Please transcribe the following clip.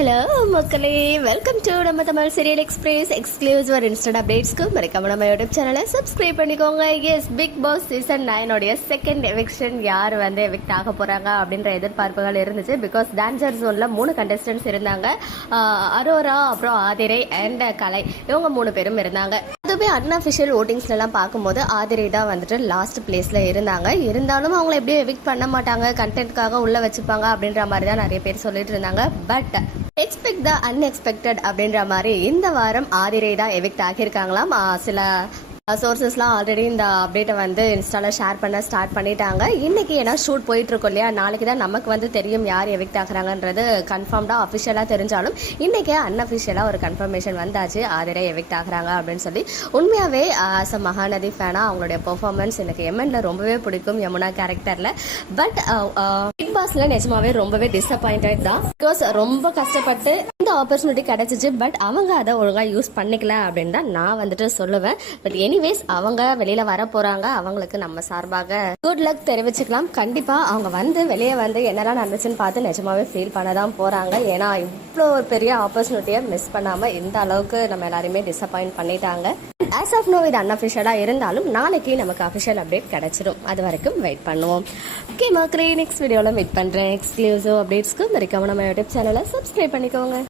Hello மக்களே. Welcome to நம்ம Tamil serial express exclusive ஒரு இன்ஸ்டன்ட் அப்டேட்ஸ்க்கு மறக்காம நம்ம யூடியூப் சேனலை சப்ஸ்கிரைப் பண்ணிக்கோங்க. எஸ் பிக் பாஸ் சீசன் நைனோடைய செகண்ட் எவிக்ஷன் யார் வந்து எவிக்ட் ஆக போகிறாங்க அப்படின்ற எதிர்பார்ப்புகள் இருந்துச்சு. பிகாஸ் டான்சர் ஜோனில் மூணு கண்டஸ்டன்ஸ் இருந்தாங்க. அரோரா அப்புறம் ஆதிரை அண்ட் கலை. இவங்க மூணு பேரும் இருந்தாங்க. அதுவே அன்அஃபிஷியல் ஓட்டிங்ஸ்லாம் பார்க்கும்போது ஆதிரை தான் வந்துட்டு லாஸ்ட் பிளேஸில் இருந்தாங்க. இருந்தாலும் அவங்கள எப்படியும் எவிக்ட் பண்ண மாட்டாங்க. கண்டென்ட்காக உள்ளே வச்சுப்பாங்க அப்படின்ற மாதிரி தான் நிறைய பேர் சொல்லிட்டு இருந்தாங்க. பட் எக்ஸ்பெக்ட் த அன்எக்ஸ்பெக்டட் அப்படின்ற மாதிரி இந்த வாரம் ஆதிரை தான் எவிக்ட் ஆகியிருக்காங்களாம் சில சோர்சஸ்லாம் ஆல்ரெடி இந்த அப்டேட்டை வந்து இன்ஸ்டாவில் ஷேர் பண்ண ஸ்டார்ட் பண்ணிட்டாங்க. இன்னைக்கு ஏன்னா ஷூட் போயிட்டு இருக்கோம் இல்லையா? நாளைக்கு தான் நமக்கு வந்து தெரியும் யார் எவிக்ட் ஆகுறாங்கன்றது கன்ஃபார்ம்டாக அஃபிஷியலாக தெரிஞ்சாலும் இன்னைக்கு அன்அஃபிஷியலாக ஒரு கன்ஃபர்மேஷன் வந்தாச்சு. ஆதிரை எவிக்ட் ஆகுறாங்க அப்படின்னு சொல்லி. உண்மையாகவே ஆஸ் அ மகாநதி ஃபேனாக அவங்களுடைய பெர்ஃபார்மன்ஸ் எனக்கு எம்என்ல ரொம்பவே பிடிக்கும் யமுனா கேரக்டரில் பட் பிக் பாஸ்ல நிஜமாவே ரொம்பவே டிசப்பாயிண்டட் தான். பிகாஸ் ரொம்ப கஷ்டப்பட்டு இந்த ஆப்பர்ச்சுனிட்டி கிடைச்சிச்சு பட் அவங்க அதை ஒழுங்காக யூஸ் பண்ணிக்கல அப்படின்னு தான் நான் வந்துட்டு சொல்லுவேன். பட் எனி எனிவேஸ் அவங்க வெளியில வர போறாங்க. அவங்களுக்கு நம்ம சார்பாக குட் லக் தெரிவிச்சுக்கலாம். கண்டிப்பா அவங்க வந்து வெளியே வந்து என்னெல்லாம் நடந்துச்சுன்னு பார்த்து நிஜமாவே ஃபீல் பண்ண தான் போறாங்க. ஏன்னா இவ்வளோ ஒரு பெரிய ஆப்பர்ச்சுனிட்டியை மிஸ் பண்ணாம இந்த அளவுக்கு நம்ம எல்லாருமே டிசப்பாயிண்ட் பண்ணிட்டாங்க. ஆஸ் ஆஃப் நோ இது அன்அஃபிஷியலாக இருந்தாலும் நாளைக்கு நமக்கு அஃபிஷியல் அப்டேட் கிடைச்சிடும் அது வரைக்கும் வெயிட் பண்ணுவோம். ஓகே மக்களே நெக்ஸ்ட் வீடியோவில் மீட் பண்ணுறேன் எக்ஸ்க்ளூசிவ் அப்டேட்ஸ்க்கு மறக்காம நம்ம யூடியூப் சேனலை சப்ஸ்கிரைப் பண்ணிக்கோங்க.